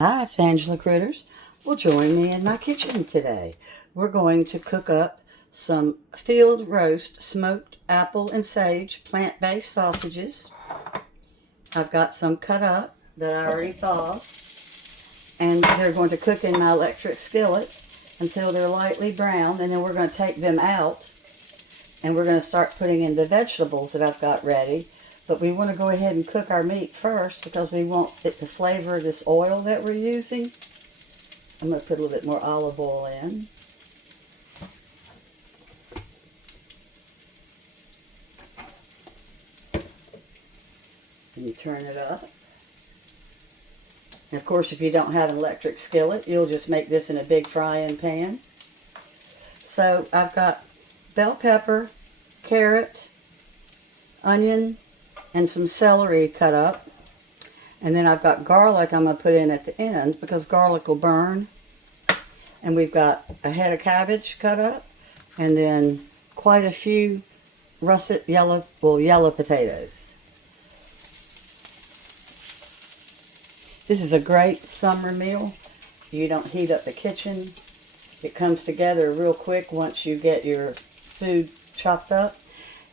Hi, it's Angela Critters. Well, join me in my kitchen today. We're going to cook up some field roast smoked apple and sage plant-based sausages. I've got some cut up that I already thawed, and they're going to cook in my electric skillet until they're lightly brown, and then we're going to take them out and we're going to start putting in the vegetables that I've got ready. But we want to go ahead and cook our meat first because we want it to flavor this oil that we're using. I'm going to put a little bit more olive oil in. And you turn it up. And of course, if you don't have an electric skillet, you'll just make this in a big frying pan. So I've got bell pepper, carrot, onion, and some celery cut up. And then I've got garlic I'm going to put in at the end because garlic will burn. And we've got a head of cabbage cut up, and then quite a few russet yellow potatoes. This is a great summer meal. You don't heat up the kitchen. It comes together real quick once you get your food chopped up.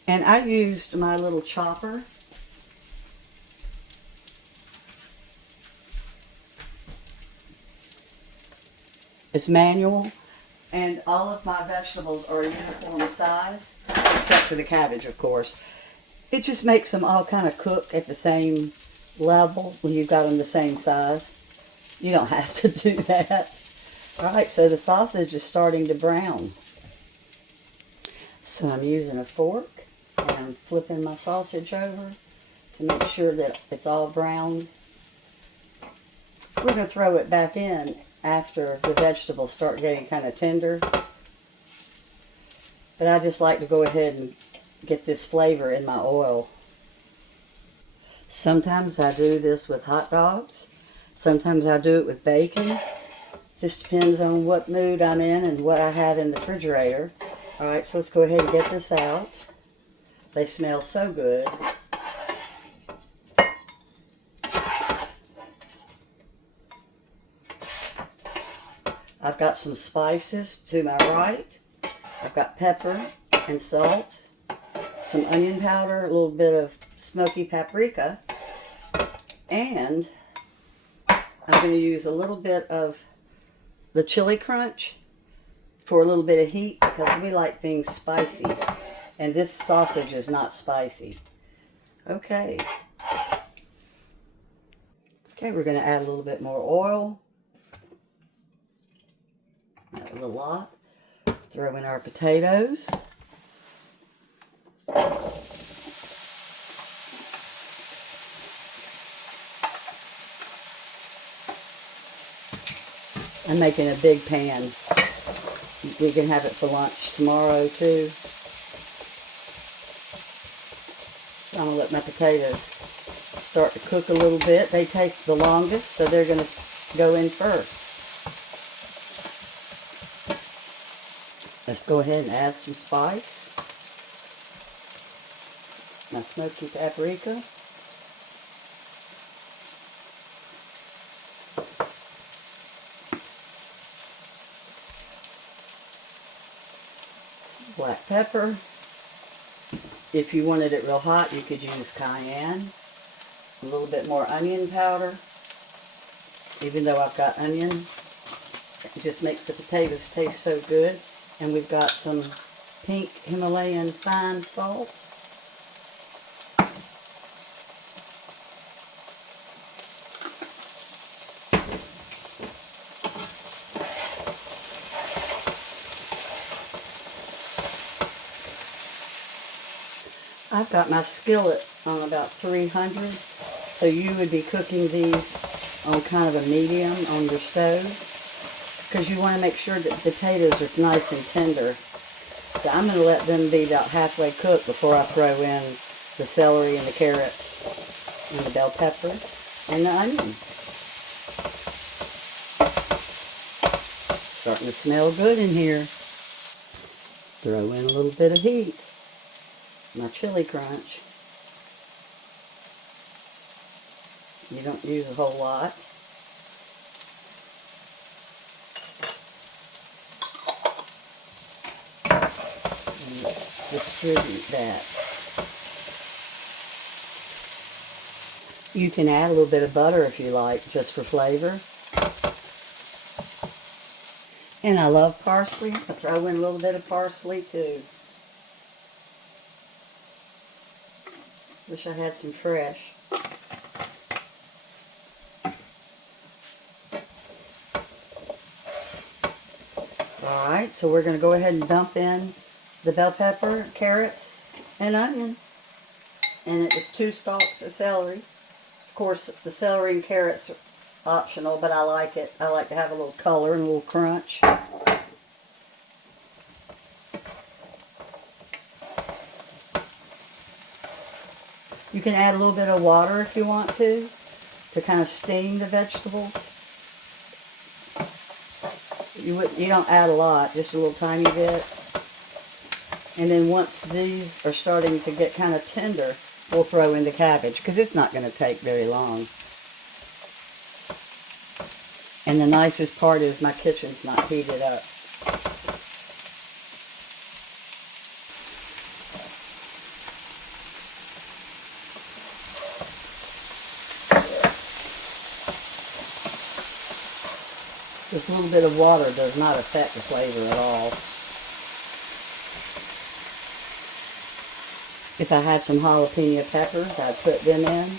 And I used my little chopper. It's manual, and all of my vegetables are a uniform size, except for the cabbage, of course. It just makes them all kind of cook at the same level when you've got them the same size. You don't have to do that. All right, so the sausage is starting to brown. So I'm using a fork, and I'm flipping my sausage over to make sure that it's all brown. We're going to throw it back in after the vegetables start getting kind of tender. But I just like to go ahead and get this flavor in my oil. Sometimes I do this with hot dogs. Sometimes I do it with bacon. Just depends on what mood I'm in and what I have in the refrigerator. Alright, so let's go ahead and get this out. They smell so good. I've got some spices to my right. I've got pepper and salt, some onion powder, a little bit of smoky paprika, and I'm going to use a little bit of the chili crunch for a little bit of heat because we like things spicy, and this sausage is not spicy. Okay, we're going to add a little bit more oil. That was a lot. Throw in our potatoes. I'm making a big pan. We can have it for lunch tomorrow too. So I'm going to let my potatoes start to cook a little bit. They take the longest, so they're going to go in first. Let's go ahead and add some spice. My smoky paprika. Some black pepper. If you wanted it real hot, you could use cayenne. A little bit more onion powder. Even though I've got onion, it just makes the potatoes taste so good. And we've got some pink Himalayan fine salt. I've got my skillet on about 300, so you would be cooking these on kind of a medium on your stove, because you want to make sure that the potatoes are nice and tender. So I'm going to let them be about halfway cooked before I throw in the celery and the carrots and the bell pepper and the onion. Starting to smell good in here. Throw in a little bit of heat. My chili crunch. You don't use a whole lot. distribute that. You can add a little bit of butter if you like, just for flavor. And I love parsley. I throw in a little bit of parsley too. Wish I had some fresh. Alright, so we're going to go ahead and dump in the bell pepper, carrots, and onion. And it was 2 stalks of celery. Of course, the celery and carrots are optional, but I like it. I like to have a little color and a little crunch. You can add a little bit of water if you want to kind of steam the vegetables. You don't add a lot, just a little tiny bit. And then once these are starting to get kind of tender, we'll throw in the cabbage, because it's not going to take very long. And the nicest part is my kitchen's not heated up. This little bit of water does not affect the flavor at all. If I have some jalapeno peppers, I'd put them in.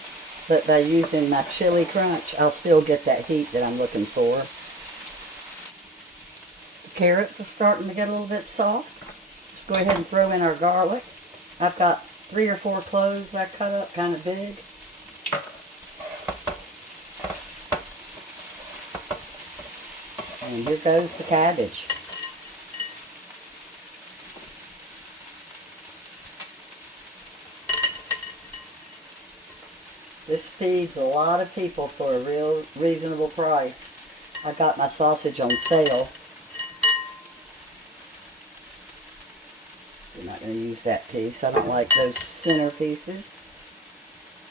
But by using my chili crunch, I'll still get that heat that I'm looking for. The carrots are starting to get a little bit soft. Let's go ahead and throw in our garlic. I've got 3 or 4 cloves I cut up kind of big. And here goes the cabbage. This feeds a lot of people for a real reasonable price. I got my sausage on sale. I'm not going to use that piece. I don't like those center pieces.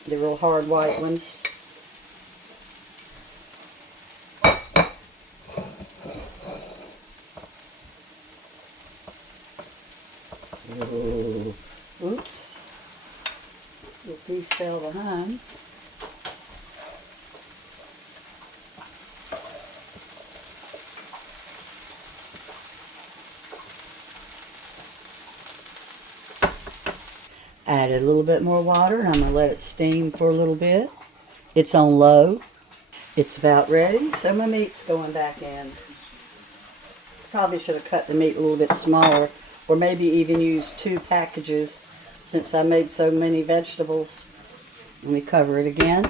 The real hard white ones. Ooh. Oops. Little piece fell behind. Added a little bit more water, and I'm going to let it steam for a little bit. It's on low. It's about ready, so my meat's going back in. Probably should have cut the meat a little bit smaller, or maybe even use 2 packages since I made so many vegetables. Let me cover it again.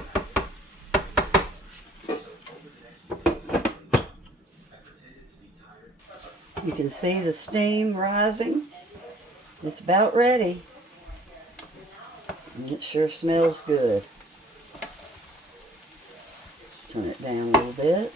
You can see the steam rising. It's about ready. And it sure smells good. Turn it down a little bit.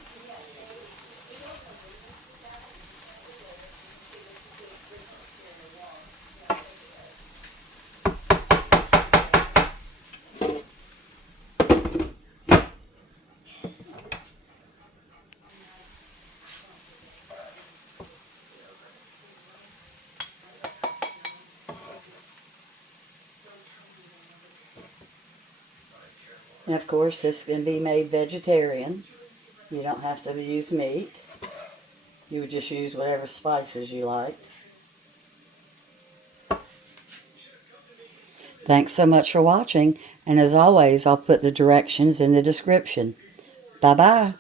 And of course, this can be made vegetarian. You don't have to use meat. You would just use whatever spices you liked. Thanks so much for watching, and as always, I'll put the directions in the description. Bye-bye.